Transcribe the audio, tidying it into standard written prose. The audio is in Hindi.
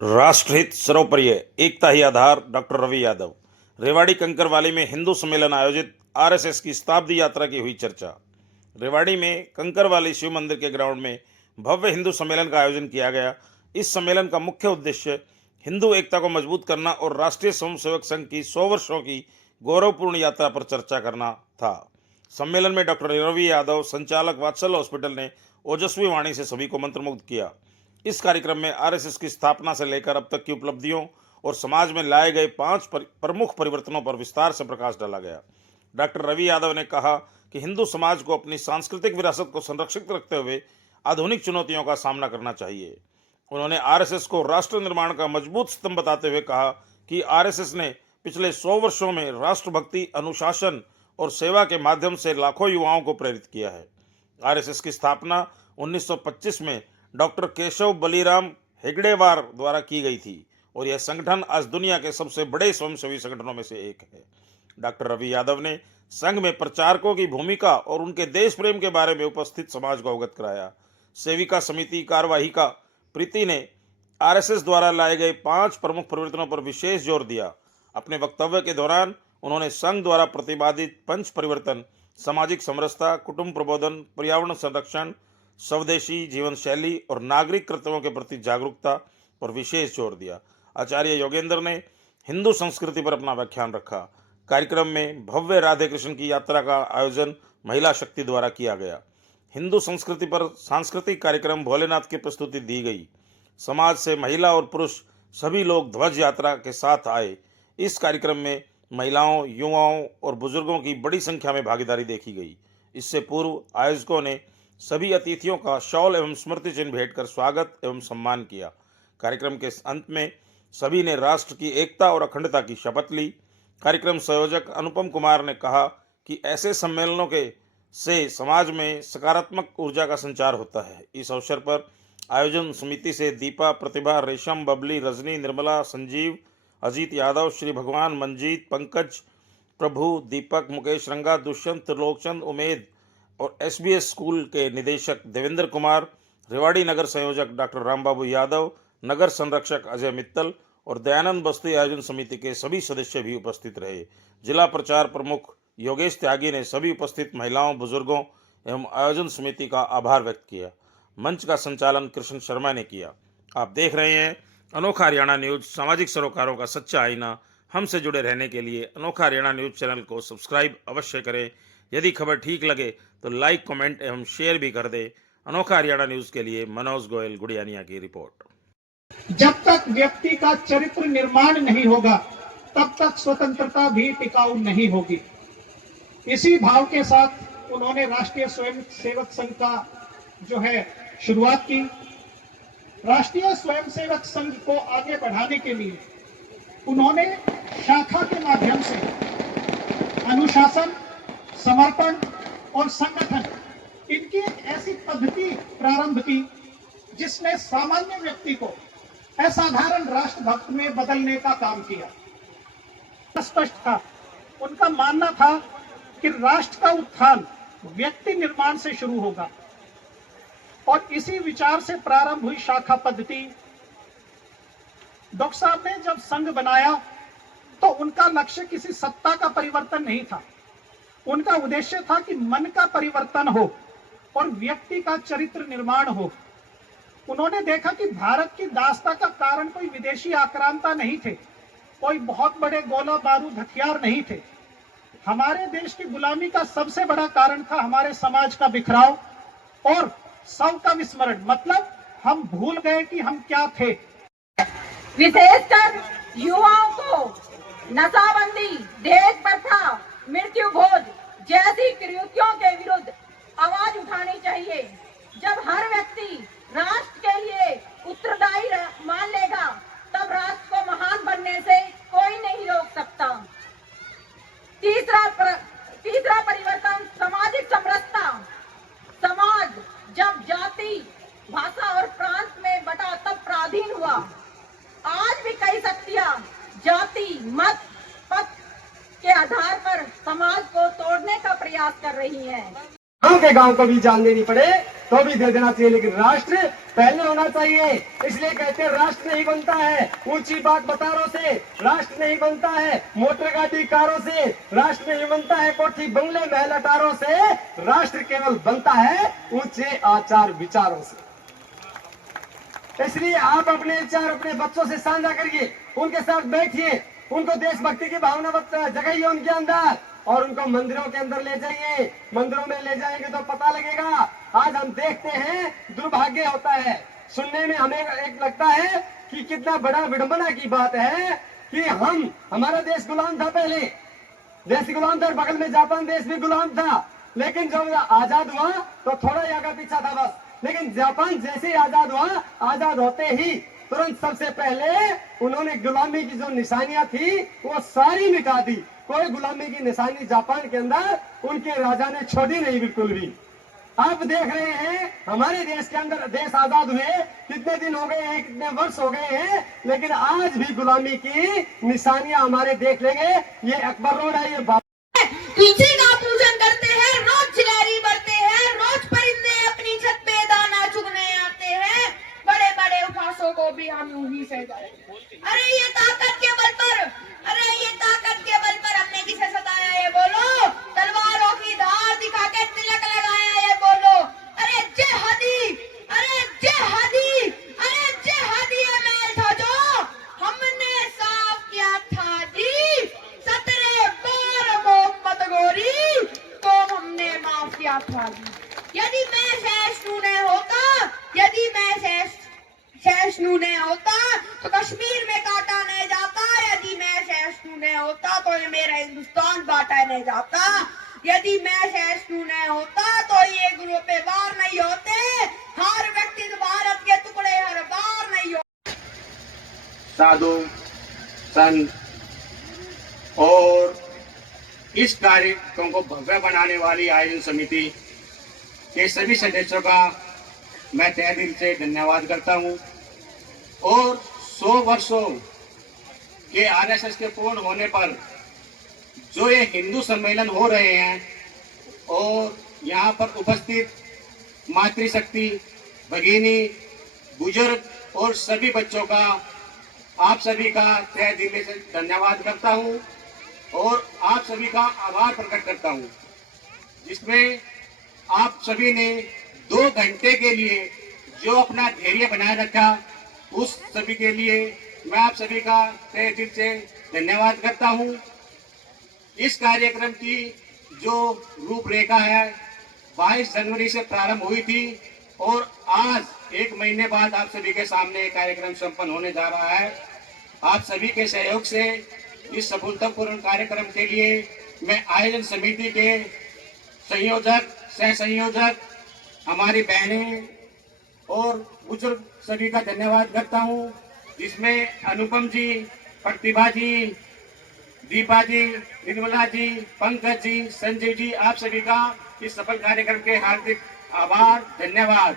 राष्ट्रहित सर्वोपरि है, एकता ही आधार। डॉक्टर रवि यादव। रेवाड़ी कंकरवाली में हिंदू सम्मेलन आयोजित, आरएसएस की शताब्दी यात्रा की हुई चर्चा। रेवाड़ी में कंकरवाली शिव मंदिर के ग्राउंड में भव्य हिंदू सम्मेलन का आयोजन किया गया। इस सम्मेलन का मुख्य उद्देश्य हिंदू एकता को मजबूत करना और राष्ट्रीय स्वयंसेवक संघ की 100 वर्षों की गौरवपूर्ण यात्रा पर चर्चा करना था। सम्मेलन में डॉक्टर रवि यादव, संचालक वात्सल हॉस्पिटल, ने ओजस्वी वाणी से सभी को मंत्रमुग्ध किया। इस कार्यक्रम में आरएसएस की स्थापना से लेकर अब तक की उपलब्धियों और समाज में लाए गए 5 प्रमुख परिवर्तनों पर विस्तार से प्रकाश डाला गया। डॉक्टर रवि यादव ने कहा कि हिंदू समाज को अपनी सांस्कृतिक विरासत को संरक्षित रखते हुए आधुनिक चुनौतियों का सामना करना चाहिए। उन्होंने आरएसएस को राष्ट्र निर्माण का मजबूत स्तंभ बताते हुए कहा कि आरएसएस ने पिछले 100 वर्षों में राष्ट्रभक्ति, अनुशासन और सेवा के माध्यम से लाखों युवाओं को प्रेरित किया है। आरएसएस की स्थापना 1925 में डॉक्टर केशव बलीराम हेगड़ेवार द्वारा की गई थी और यह संगठन आज दुनिया के सबसे बड़े स्वयंसेवी संगठनों में से एक है। डॉक्टर रवि यादव ने संघ में प्रचारकों की भूमिका और उनके देश प्रेम के बारे में उपस्थित समाज को अवगत कराया। सेविका समिति कार्यवाहिका प्रीति ने आरएसएस द्वारा लाए गए 5 प्रमुख परिवर्तनों पर विशेष जोर दिया। अपने वक्तव्य के दौरान उन्होंने संघ द्वारा प्रतिपादित 5 परिवर्तन, सामाजिक समरसता, कुटुंब प्रबोधन, पर्यावरण संरक्षण, स्वदेशी जीवन शैली और नागरिक कर्तव्यों के प्रति जागरूकता पर विशेष जोर दिया। आचार्य योगेंद्र ने हिंदू संस्कृति पर अपना व्याख्यान रखा। कार्यक्रम में भव्य राधे कृष्ण की यात्रा का आयोजन महिला शक्ति द्वारा किया गया। हिंदू संस्कृति पर सांस्कृतिक कार्यक्रम भोलेनाथ की प्रस्तुति दी गई। समाज से महिला और पुरुष सभी लोग ध्वज यात्रा के साथ आए। इस कार्यक्रम में महिलाओं, युवाओं और बुजुर्गों की बड़ी संख्या में भागीदारी देखी गई। इससे पूर्व आयोजकों ने सभी अतिथियों का शॉल एवं स्मृति चिन्ह भेंट कर स्वागत एवं सम्मान किया। कार्यक्रम के अंत में सभी ने राष्ट्र की एकता और अखंडता की शपथ ली। कार्यक्रम संयोजक अनुपम कुमार ने कहा कि ऐसे सम्मेलनों के से समाज में सकारात्मक ऊर्जा का संचार होता है। इस अवसर पर आयोजन समिति से दीपा, प्रतिभा, रेशम, बबली, रजनी, निर्मला, संजीव, अजीत यादव, श्री भगवान, मंजीत, पंकज, प्रभु, दीपक, मुकेश रंगा, दुष्यंत, त्रिलोकचंद, उमेद और एसबीएस स्कूल के निदेशक देवेंद्र कुमार, रेवाड़ी नगर संयोजक डॉक्टर रामबाबू यादव, नगर संरक्षक अजय मित्तल और दयानंद बस्ती आयोजन समिति के सभी सदस्य भी उपस्थित रहे। जिला प्रचार प्रमुख योगेश त्यागी ने सभी उपस्थित महिलाओं, बुजुर्गों एवं आयोजन समिति का आभार व्यक्त किया। मंच का संचालन कृष्ण शर्मा ने किया। आप देख रहे हैं अनोखा हरियाणा न्यूज, सामाजिक सरोकारों का सच्चा आईना। हमसे जुड़े रहने के लिए अनोखा हरियाणा न्यूज चैनल को सब्सक्राइब अवश्य करें। यदि खबर ठीक लगे तो लाइक, कमेंट एवं शेयर भी कर दे। अनोखा हरियाणा न्यूज के लिए मनोज गोयल, गुड़ियानिया की रिपोर्ट। जब तक व्यक्ति का चरित्र निर्माण नहीं होगा तब तक स्वतंत्रता भी टिकाऊ नहीं होगी। इसी भाव के साथ उन्होंने राष्ट्रीय स्वयंसेवक संघ का जो है शुरुआत की। राष्ट्रीय स्वयंसेवक संघ को आगे बढ़ाने के लिए उन्होंने शाखा के माध्यम से अनुशासन, समर्पण और संगठन, इनकी एक ऐसी पद्धति प्रारंभ की जिसने सामान्य व्यक्ति को असाधारण राष्ट्रभक्त में बदलने का काम किया। स्पष्ट था, उनका मानना था कि राष्ट्र का उत्थान व्यक्ति निर्माण से शुरू होगा और इसी विचार से प्रारंभ हुई शाखा पद्धति। डॉक्टर साहब ने जब संघ बनाया तो उनका लक्ष्य किसी सत्ता का परिवर्तन नहीं था। उनका उद्देश्य था कि मन का परिवर्तन हो और व्यक्ति का चरित्र निर्माण हो। उन्होंने देखा कि भारत की दासता का कारण कोई विदेशी आक्रांता नहीं थे, कोई बहुत बड़े गोला बारूद हथियार नहीं थे। हमारे देश की गुलामी का सबसे बड़ा कारण था हमारे समाज का बिखराव और सब का विस्मरण, मतलब हम भूल गए कि हम क्या थे। विशेषकर युवाओं को नशाबंदी, दहेज प्रथा, मृत्यु भोज जैसी कुरीतियों के विरुद्ध आवाज उठानी चाहिए। जब हर व्यक्ति राष्ट्र के लिए उत्तरदायी मान लेगा तब राष्ट्र को महान बनने से कोई नहीं रोक सकता। तीसरा परिवर्तन सामाजिक समरसता। समाज जब जाति, भाषा और प्रांत में बटा तब पराधीन हुआ। आज भी कई शक्तियां जाति, मत, पथ के आधार पर समाज को तोड़ने का प्रयास कर रही हैं। गांव के गांव को भी जान देनी पड़े तो भी दे देना चाहिए, लेकिन राष्ट्र पहले होना चाहिए। इसलिए कहते हैं राष्ट्र नहीं बनता है ऊंची बात बतारों से, राष्ट्र नहीं बनता है मोटर गाड़ी कारों से, राष्ट्र नहीं बनता है कोठी बंगले महल अटारों से, राष्ट्र केवल बनता है ऊंचे आचार विचारों से। इसलिए आप अपने विचार अपने बच्चों से साझा करिए, उनके साथ बैठिए, उनको देशभक्ति की भावना जगाइए उनके अंदर, और उनको मंदिरों के अंदर ले जाइए। मंदिरों में ले जाएंगे तो पता लगेगा। आज हम देखते हैं, दुर्भाग्य होता है, सुनने में हमें एक लगता है कि कितना बड़ा विडंबना की बात है कि हमारा देश गुलाम था, पहले देश गुलाम था, बगल में जापान देश भी गुलाम था, लेकिन जब आजाद हुआ तो थोड़ा ही आगे पीछा था बस। लेकिन जापान जैसे ही आजाद हुआ, आजाद होते ही तुरंत सबसे पहले उन्होंने गुलामी की जो निशानियां थी वो सारी मिटा दी। कोई गुलामी की निशानी जापान के अंदर उनके राजा ने छोड़ी नहीं, बिल्कुल भी। आप देख रहे हैं हमारे देश के अंदर, देश आजाद हुए कितने दिन हो गए हैं, कितने वर्ष हो गए हैं, लेकिन आज भी गुलामी की निशानियां हमारे देख लेंगे। ये अकबर रोड है, ये तुलसी का पूजन करते हैं, रोज चिलैरी बढ़ते हैं, रोज परिंदे अपनी छत पे दाना चुगने आते हैं, बड़े बड़े उपहासों को भी हम यूं ही सजाएंगे। अरे ये ताकत के बल पर, अरे ये ताकत के बल पर हमने किसे सताया ये बोलो, तलवारों की धार दिखा के तिलक लगाया ये बोलो। अरे जेहादी, अरे जेहादी, अरे जेहादी ये मैल था जो हमने साफ किया था जी, 17 बार मोहम्मद गोरी को हमने माफ किया था जी। यदि मैं सहिष्णु नहीं होता, यदि मैं सहिष्णु नहीं होता तो कश्मीर में काटा नहीं जाता, यदि मैं सहिष्णु नहीं होता तो ये मेरा हिंदुस्तान बांटा नहीं जाता, यदि मैं सहिष्णु नहीं होता तो ये गुरु पे वार नहीं होते, हर व्यक्ति भारत के टुकड़े हर बार नहीं होते। साधु संत और इस कार्यक्रम को भव्य बनाने वाली आयोजन समिति के सभी सदस्यों का मैं तहे दिल से धन्यवाद करता हूं। और 100 वर्षों के आरएसएस के पूर्ण होने पर जो ये हिंदू सम्मेलन हो रहे हैं और यहाँ पर उपस्थित मातृशक्ति, भगिनी, बुजुर्ग और सभी बच्चों का, आप सभी का तहे दिल से धन्यवाद करता हूँ और आप सभी का आभार प्रकट करता हूँ, जिसमें आप सभी ने 2 घंटे के लिए जो अपना धैर्य बनाए रखा, उस सभी के लिए मैं आप सभी का तहे दिल से धन्यवाद करता हूँ। इस कार्यक्रम की जो रूपरेखा है 22 जनवरी से प्रारंभ हुई थी और आज 1 महीने बाद आप सभी के सामने ये कार्यक्रम संपन्न होने जा रहा है। आप सभी के सहयोग से इस सफलतापूर्ण कार्यक्रम के लिए मैं आयोजन समिति के संयोजक, सह संयोजक, हमारी बहनें और बुजुर्ग सभी का धन्यवाद करता हूं, जिसमें अनुपम जी, प्रतिभा जी, दीपा जी, निर्मला जी, पंकज जी, संजय जी, आप सभी का इस सफल कार्यक्रम के हार्दिक आभार, धन्यवाद।